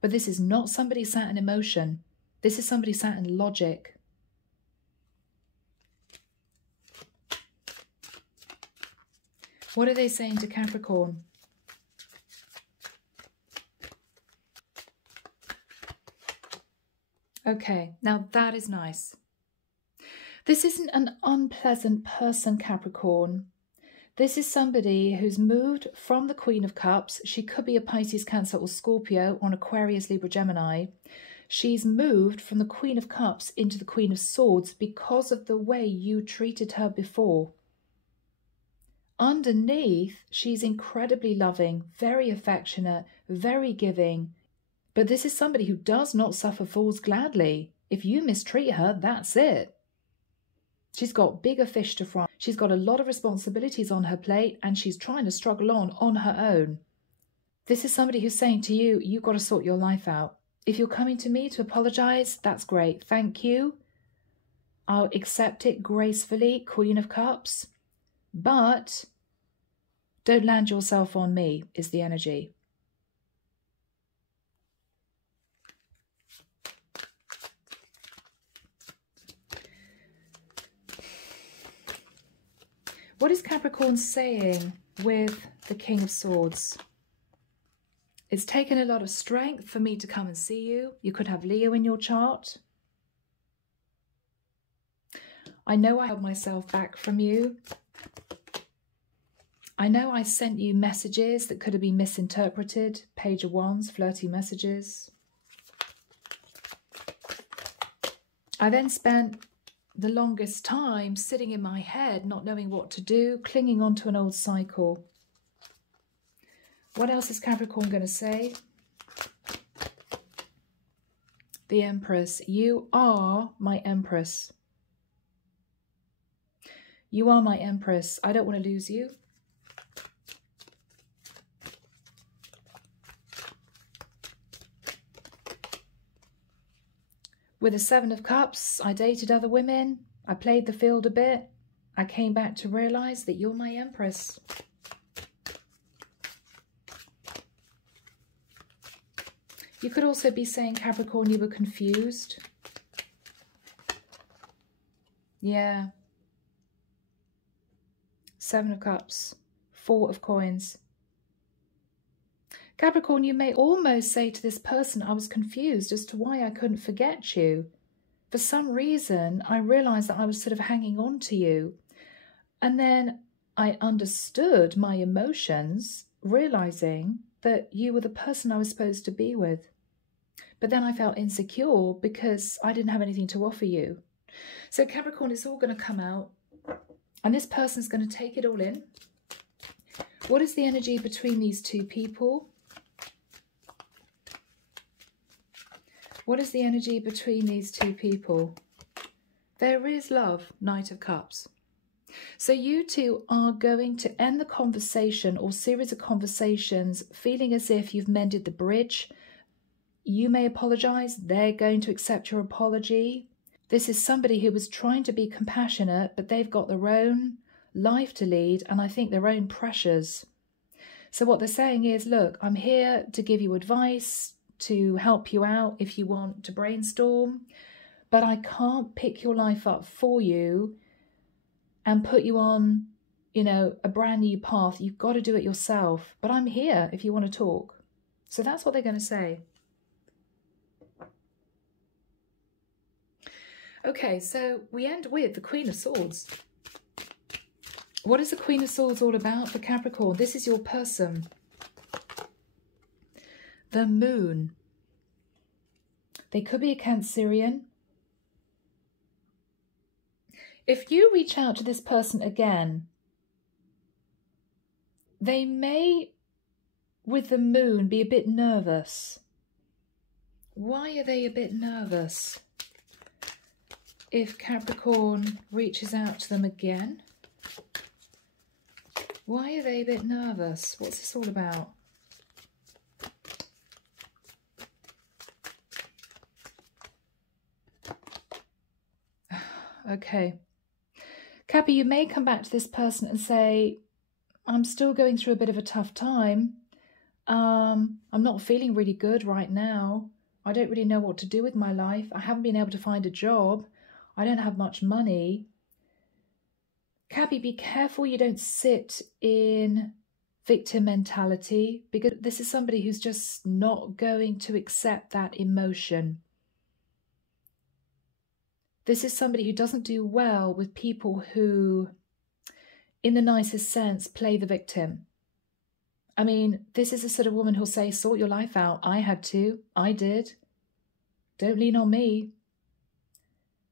But this is not somebody sat in emotion. This is somebody sat in logic. What are they saying to Capricorn? Okay, now that is nice. This isn't an unpleasant person, Capricorn. This is somebody who's moved from the Queen of Cups. She could be a Pisces, Cancer or Scorpio, or an Aquarius, Libra, Gemini. She's moved from the Queen of Cups into the Queen of Swords because of the way you treated her before. Underneath, she's incredibly loving, very affectionate, very giving. But this is somebody who does not suffer fools gladly. If you mistreat her, that's it. She's got bigger fish to fry. She's got a lot of responsibilities on her plate and she's trying to struggle on her own. This is somebody who's saying to you, you've got to sort your life out. If you're coming to me to apologise, that's great. Thank you. I'll accept it gracefully, Queen of Cups. But don't land yourself on me, is the energy. What is Capricorn saying with the King of Swords? It's taken a lot of strength for me to come and see you. You could have Leo in your chart. I know I held myself back from you. I know I sent you messages that could have been misinterpreted. Page of Wands, flirty messages. I then spent the longest time sitting in my head, not knowing what to do, clinging on to an old cycle. What else is Capricorn going to say? The Empress. You are my Empress. You are my Empress. I don't want to lose you. With the Seven of Cups, I dated other women. I played the field a bit. I came back to realise that you're my Empress. You could also be saying, Capricorn, you were confused. Yeah. Seven of Cups. Four of Coins. Capricorn, you may almost say to this person, I was confused as to why I couldn't forget you. For some reason, I realised that I was sort of hanging on to you. And then I understood my emotions, realising that you were the person I was supposed to be with. But then I felt insecure because I didn't have anything to offer you. So Capricorn, it's all going to come out. And this person's going to take it all in. What is the energy between these two people? What is the energy between these two people? There is love, Knight of Cups. So you two are going to end the conversation or series of conversations feeling as if you've mended the bridge. You may apologize. They're going to accept your apology. This is somebody who was trying to be compassionate, but they've got their own life to lead and I think their own pressures. So what they're saying is, look, I'm here to give you advice, to help you out if you want to brainstorm, but I can't pick your life up for you and put you on, you know, a brand new path. You've got to do it yourself, but I'm here if you want to talk. So that's what they're going to say. Okay, so we end with the Queen of Swords. What is the Queen of Swords all about for Capricorn? This is your person. The Moon. They could be a Cancerian. If you reach out to this person again, they may, with the Moon, be a bit nervous. Why are they a bit nervous? If Capricorn reaches out to them again, why are they a bit nervous? What's this all about? Okay. Cappy, you may come back to this person and say, I'm still going through a bit of a tough time. I'm not feeling really good right now. I don't really know what to do with my life. I haven't been able to find a job. I don't have much money. Cappy, be careful you don't sit in victim mentality, because this is somebody who's just not going to accept that emotion. This is somebody who doesn't do well with people who, in the nicest sense, play the victim. I mean, this is the sort of woman who'll say, sort your life out. I had to. I did. Don't lean on me.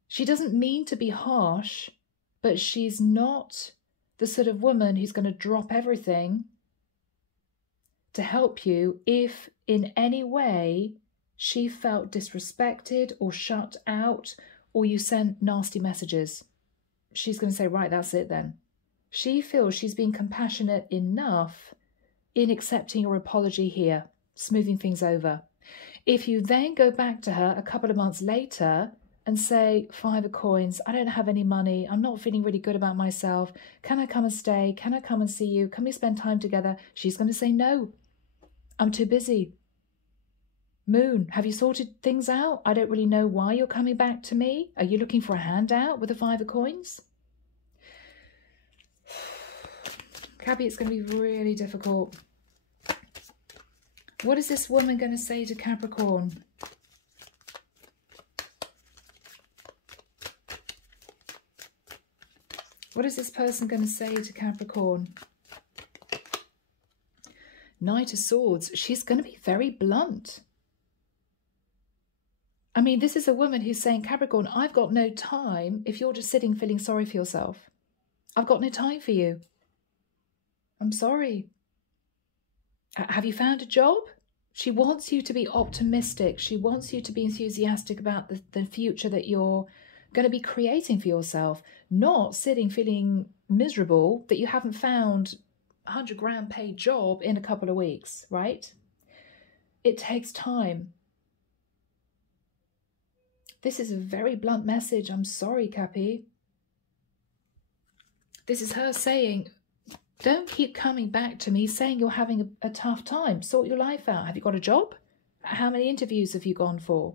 She doesn't mean to be harsh, but she's not the sort of woman who's going to drop everything to help you if in any way she felt disrespected or shut out or you sent nasty messages. She's going to say, right, that's it then. She feels she's been compassionate enough in accepting your apology here, smoothing things over. If you then go back to her a couple of months later and say, 5 of coins, I don't have any money, I'm not feeling really good about myself, can I come and stay, can I come and see you, can we spend time together? She's going to say, no, I'm too busy. Moon, have you sorted things out? I don't really know why you're coming back to me. Are you looking for a handout with the 5 of coins? Cabby, it's going to be really difficult. What is this woman going to say to Capricorn? What is this person going to say to Capricorn? Knight of Swords. She's going to be very blunt. I mean, this is a woman who's saying, Capricorn, I've got no time if you're just sitting feeling sorry for yourself. I've got no time for you. I'm sorry. Have you found a job? She wants you to be optimistic. She wants you to be enthusiastic about the future that you're going to be creating for yourself, not sitting feeling miserable that you haven't found a 100 grand paid job in a couple of weeks, right? It takes time. This is a very blunt message. I'm sorry, Cappy. This is her saying, don't keep coming back to me saying you're having a tough time. Sort your life out. Have you got a job? How many interviews have you gone for?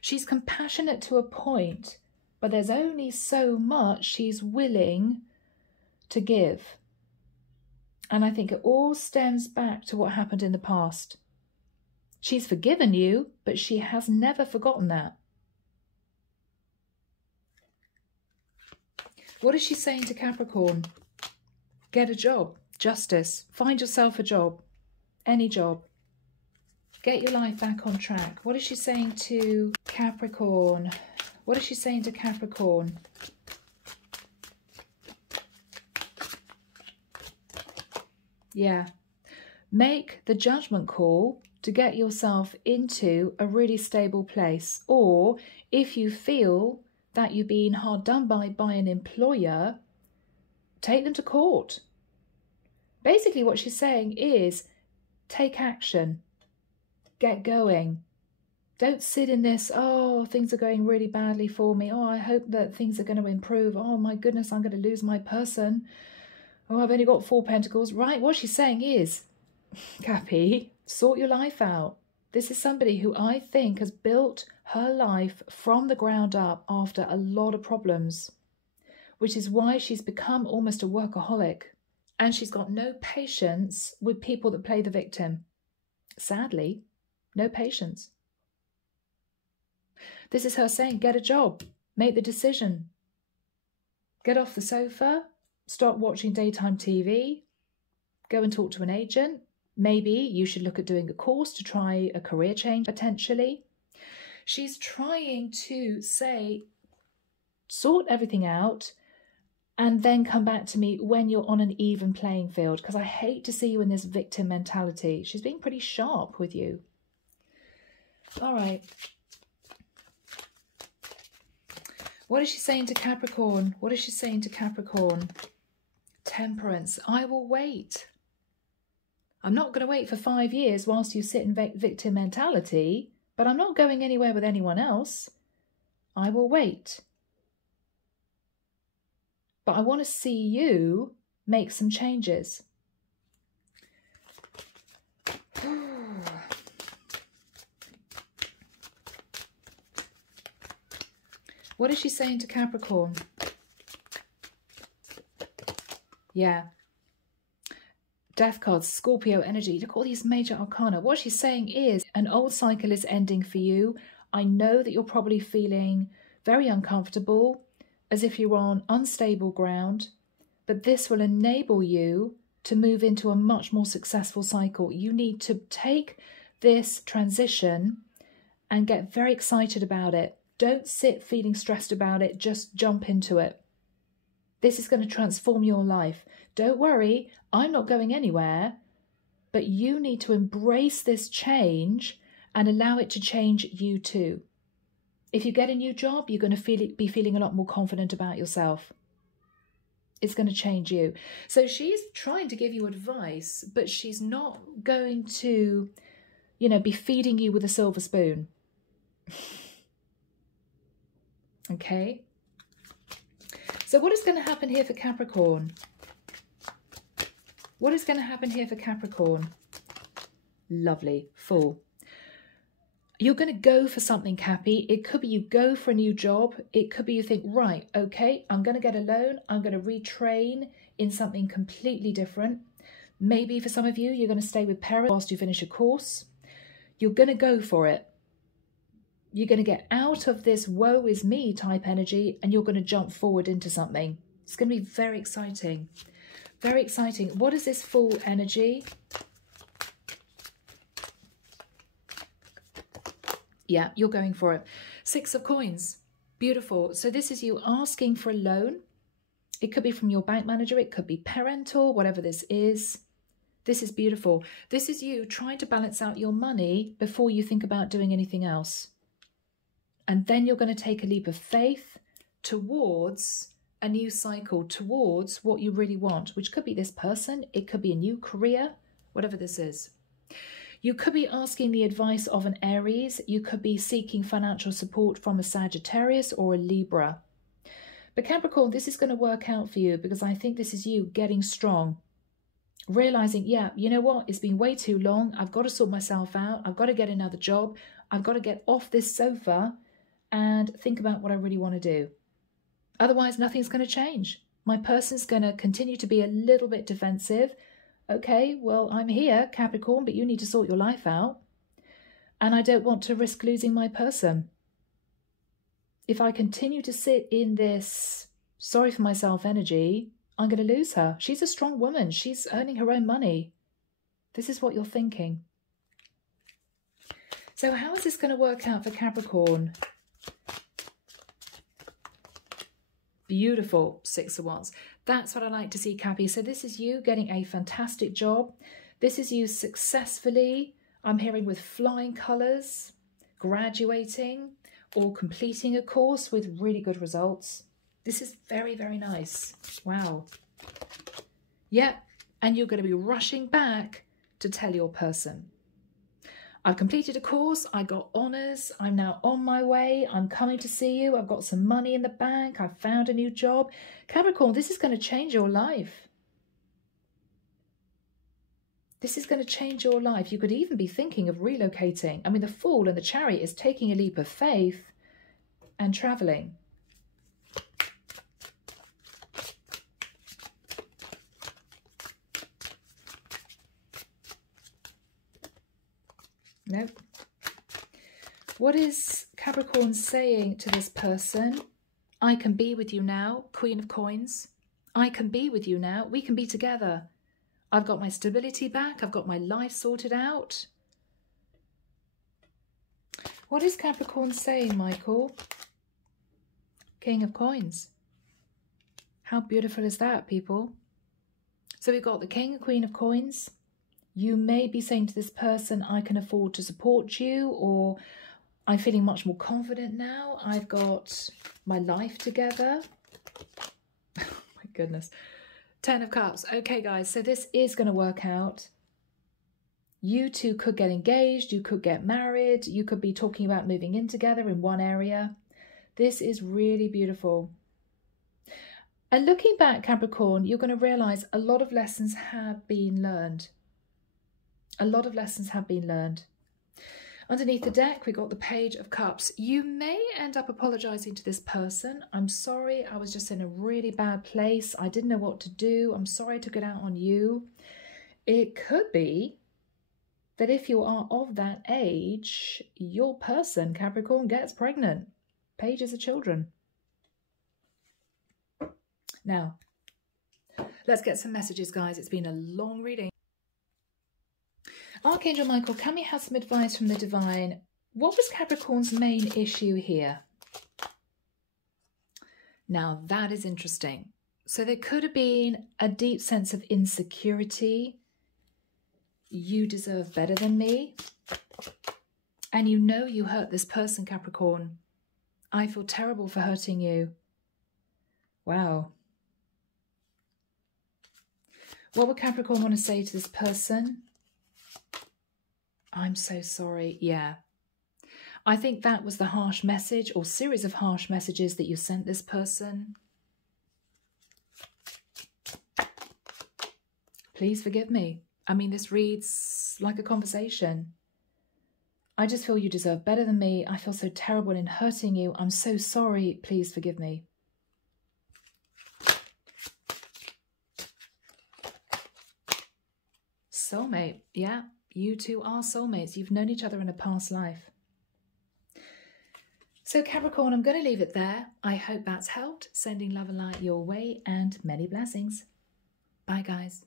She's compassionate to a point, but there's only so much she's willing to give. And I think it all stems back to what happened in the past. She's forgiven you, but she has never forgotten that. What is she saying to Capricorn? Get a job. Justice. Find yourself a job. Any job. Get your life back on track. What is she saying to Capricorn? What is she saying to Capricorn? Yeah. Make the judgment call to get yourself into a really stable place. Or if you feel that you've been hard done by an employer, take them to court. Basically what she's saying is take action, get going. Don't sit in this, oh, things are going really badly for me. Oh, I hope that things are going to improve. Oh my goodness, I'm going to lose my person. Oh, I've only got 4 pentacles. Right, what she's saying is, Cappy, sort your life out. This is somebody who I think has built her life from the ground up after a lot of problems, which is why she's become almost a workaholic. And she's got no patience with people that play the victim. Sadly, no patience. This is her saying, get a job, make the decision. Get off the sofa, stop watching daytime TV, go and talk to an agent. Maybe you should look at doing a course to try a career change potentially. She's trying to say, sort everything out and then come back to me when you're on an even playing field, because I hate to see you in this victim mentality. She's being pretty sharp with you. All right. What is she saying to Capricorn? What is she saying to Capricorn? Temperance. I will wait. I'm not going to wait for 5 years whilst you sit in victim mentality, but I'm not going anywhere with anyone else. I will wait. But I want to see you make some changes. What is she saying to Capricorn? Yeah. Death cards, Scorpio energy. Look at all these major arcana. What she's saying is an old cycle is ending for you. I know that you're probably feeling very uncomfortable, as if you're on unstable ground, but this will enable you to move into a much more successful cycle. You need to take this transition and get very excited about it. Don't sit feeling stressed about it. Just jump into it. This is going to transform your life. Don't worry, I'm not going anywhere, but you need to embrace this change and allow it to change you too. If you get a new job, you're going to be feeling a lot more confident about yourself. It's going to change you. So she's trying to give you advice, but she's not going to, be feeding you with a silver spoon. Okay? So what is going to happen here for Capricorn? What is going to happen here for Capricorn? Lovely. Fool. You're going to go for something, Cappy. It could be you go for a new job. It could be you think, right, okay, I'm going to get a loan. I'm going to retrain in something completely different. Maybe for some of you, you're going to stay with parents whilst you finish a course. You're going to go for it. You're going to get out of this woe is me type energy and you're going to jump forward into something. It's going to be very exciting. Very exciting. What is this Fool energy? Yeah, you're going for it. 6 of coins. Beautiful. So this is you asking for a loan. It could be from your bank manager. It could be parental, whatever this is. This is beautiful. This is you trying to balance out your money before you think about doing anything else. And then you're going to take a leap of faith towards a new cycle, towards what you really want, which could be this person. It could be a new career, whatever this is. You could be asking the advice of an Aries. You could be seeking financial support from a Sagittarius or a Libra. But Capricorn, this is going to work out for you because I think this is you getting strong. Realizing, yeah, you know what? It's been way too long. I've got to sort myself out. I've got to get another job. I've got to get off this sofa and think about what I really want to do. Otherwise, nothing's going to change. My person's going to continue to be a little bit defensive. Okay, well, I'm here, Capricorn, but you need to sort your life out. And I don't want to risk losing my person. If I continue to sit in this sorry for myself energy, I'm going to lose her. She's a strong woman. She's earning her own money. This is what you're thinking. So how is this going to work out for Capricorn? Beautiful 6 of Wands. That's what I like to see, Cappy. So this is you getting a fantastic job. This is you successfully, I'm hearing with flying colours, graduating, or completing a course with really good results. This is very, very nice. Wow. Yep. And you're going to be rushing back to tell your person, I've completed a course, I got honours, I'm now on my way, I'm coming to see you, I've got some money in the bank, I've found a new job. Capricorn, this is going to change your life. This is going to change your life. You could even be thinking of relocating. I mean, the Fool and the Chariot is taking a leap of faith and travelling. Nope. What is Capricorn saying to this person? I can be with you now, Queen of Coins. I can be with you now. We can be together. I've got my stability back. I've got my life sorted out. What is Capricorn saying, Michael? King of Coins. How beautiful is that, people? So we've got the King and Queen of Coins. You may be saying to this person, I can afford to support you, or I'm feeling much more confident now. I've got my life together. Oh my goodness. 10 of Cups. Okay, guys, so this is going to work out. You two could get engaged. You could get married. You could be talking about moving in together in one area. This is really beautiful. And looking back, Capricorn, you're going to realize a lot of lessons have been learned. A lot of lessons have been learned. Underneath the deck, we got the Page of Cups. You may end up apologizing to this person. I'm sorry, I was just in a really bad place. I didn't know what to do. I'm sorry I took it out on you. It could be that if you are of that age, your person, Capricorn, gets pregnant. Pages of children. Now, let's get some messages, guys. It's been a long reading. Archangel Michael, can we have some advice from the divine? What was Capricorn's main issue here? Now, that is interesting. So there could have been a deep sense of insecurity. You deserve better than me. And you know you hurt this person, Capricorn. I feel terrible for hurting you. Wow. What would Capricorn want to say to this person? I'm so sorry. Yeah. I think that was the harsh message or series of harsh messages that you sent this person. Please forgive me. I mean, this reads like a conversation. I just feel you deserve better than me. I feel so terrible in hurting you. I'm so sorry. Please forgive me. Soulmate. Yeah. You two are soulmates. You've known each other in a past life. So Capricorn, I'm going to leave it there. I hope that's helped. Sending love and light your way and many blessings. Bye, guys.